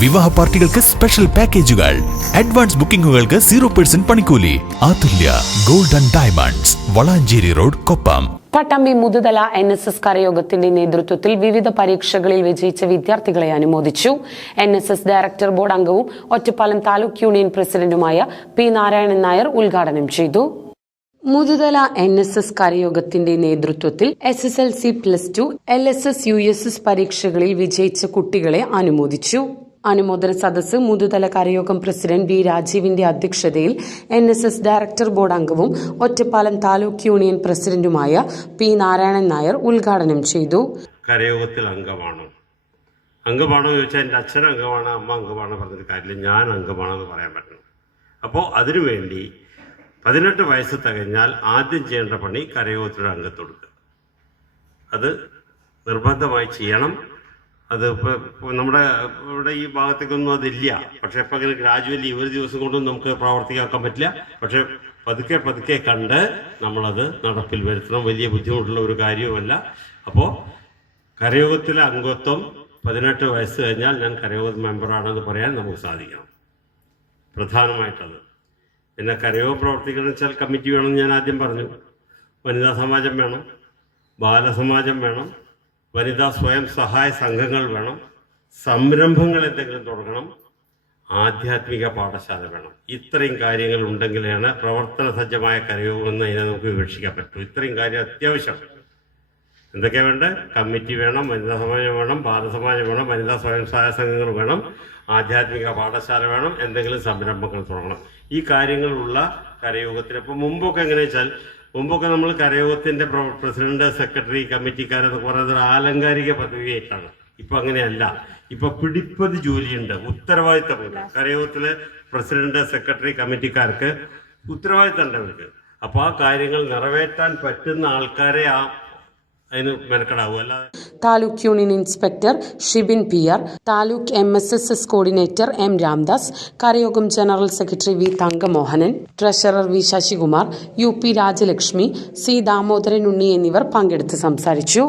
വിവാഹ പാർട്ടികൾക്ക് സ്പെഷ്യൽ പാക്കേജുകൾ അഡ്വാൻസ് ബുക്കിംഗുകൾക്ക് സീറോ പെർസെന്റ് പണിക്കൂലി. Athulya golden diamonds Valanchery road Koppam. Pattambi Muthuthala N S S കരയോഗത്തിന്റെ നേതൃത്വത്തിൽ വിവിധ പരീക്ഷകളിൽ വിജയിച്ച വിദ്യാർത്ഥികളെ അനുമോദിച്ചു. N S S director board അംഗവും ഒറ്റപ്പാലം താലൂക്ക് യൂണിയൻ പ്രസിഡന്റുമായ പി നാരായണൻ നായർ ഉദ്ഘാടനം ചെയ്തു. മുതുതല എൻ എസ് എസ് കരയോഗത്തിന്റെ നേതൃത്വത്തിൽ S S L C plus two L S S U S S പരീക്ഷകളിൽ വിജയിച്ച കുട്ടികളെ അനുമോദിച്ചു. അനുമോദന സദസ്സ് മുതുതല കരയോഗം പ്രസിഡന്റ് വി രാജീവിന്റെ അധ്യക്ഷതയിൽ N S S director board അംഗവും ഒറ്റപ്പാലം താലൂക്ക് യൂണിയൻ പ്രസിഡന്റുമായ പി നാരായണൻ നായർ ഉദ്ഘാടനം ചെയ്തു. കരയോഗത്തിൽ അംഗമാണോ? അംഗമാണോ ചോദിച്ചാൽ എന്റെ അച്ഛൻ അംഗമാണ് അമ്മ അംഗമാണോ പറഞ്ഞൊരു കാര്യമില്ല. ഞാൻ അംഗമാണെന്ന് പറയാൻ പറ്റണം. അപ്പോൾ അതിനുവേണ്ടി പതിനെട്ട് വയസ്സ് തികഞ്ഞാൽ ആദ്യം ചെയ്യേണ്ട പണി കരയോഗത്തിലൊരു അംഗത്തൊടുക്കുക അത് നിർബന്ധമായി ചെയ്യണം. അത് നമ്മുടെ ഇവിടെ ഈ ഭാഗത്തേക്കൊന്നും അതില്ല. പക്ഷെ ഇപ്പം അങ്ങനെ ഗ്രാജുവലി ഒരു ദിവസം കൊണ്ടും നമുക്ക് പ്രാവർത്തികമാക്കാൻ പറ്റില്ല. പക്ഷെ പതുക്കെ പതുക്കെ കണ്ട് നമ്മളത് നടപ്പിൽ വരുത്തണം. വലിയ ബുദ്ധിമുട്ടുള്ള ഒരു കാര്യവുമല്ല. അപ്പോൾ കരയോഗത്തിലെ അംഗത്വം പതിനെട്ട് വയസ്സ് കഴിഞ്ഞാൽ ഞാൻ കരയോഗ മെമ്പറാണെന്ന് പറയാൻ നമുക്ക് സാധിക്കണം. പ്രധാനമായിട്ടത്. പിന്നെ കരയോഗ പ്രവർത്തികൾ വെച്ചാൽ കമ്മിറ്റി വേണമെന്ന് ഞാൻ ആദ്യം പറഞ്ഞു. വനിതാ സമാജം വേണം. ബാലസമാജം വേണം. വനിതാ സ്വയം സഹായ സംഘങ്ങൾ വേണം. സംരംഭങ്ങൾ എന്തെങ്കിലും തുടങ്ങണം. ആധ്യാത്മിക പാഠശാല വേണം. ഇത്രയും കാര്യങ്ങൾ ഉണ്ടെങ്കിലാണ് പ്രവർത്തന സജ്ജമായ കരയോഗം എന്ന് അതിനെ നമുക്ക് വിവക്ഷിക്കാൻ പറ്റൂ. ഇത്രയും കാര്യം അത്യാവശ്യം. എന്തൊക്കെ വേണ്ട കമ്മിറ്റി വേണം വനിതാ സമാജം വേണം ബാലസമാജം വേണം വനിതാ സ്വയം സഹായ സംഘങ്ങൾ വേണം ആധ്യാത്മിക പാഠശാല വേണം എന്തെങ്കിലും സംരംഭങ്ങൾ തുടങ്ങണം. ഈ കാര്യങ്ങളുള്ള കരയോഗത്തിന് ഇപ്പം മുമ്പൊക്കെ എങ്ങനെ വെച്ചാൽ മുമ്പൊക്കെ നമ്മൾ കരയോഗത്തിന്റെ പ്ര- പ്രസിഡന്റ് സെക്രട്ടറി കമ്മിറ്റിക്കാരെ പറയുന്നത് ആലങ്കാരിക പദവിയായിട്ടാണ്. ഇപ്പൊ അങ്ങനെയല്ല. ഇപ്പൊ പിടിപ്പത് ജോലിയുണ്ട്. ഉത്തരവാദിത്തമുണ്ട് കരയോഗത്തിലെ പ്രസിഡന്റ് സെക്രട്ടറി കമ്മിറ്റിക്കാർക്ക് ഉത്തരവാദിത്തം ഉണ്ട് അവർക്ക്. അപ്പൊ ആ കാര്യങ്ങൾ നിറവേറ്റാൻ പറ്റുന്ന ആൾക്കാരെ ആ taluk union inspector Shibin P R taluk M S S S coordinator M Ramdas കരയോഗം general secretary V Thankamohanan treasurer V Sasikumar U P Rajalakshmi C Damodaran Unni എന്നിവർ പങ്കെടുത്ത് സംസാരിച്ചു.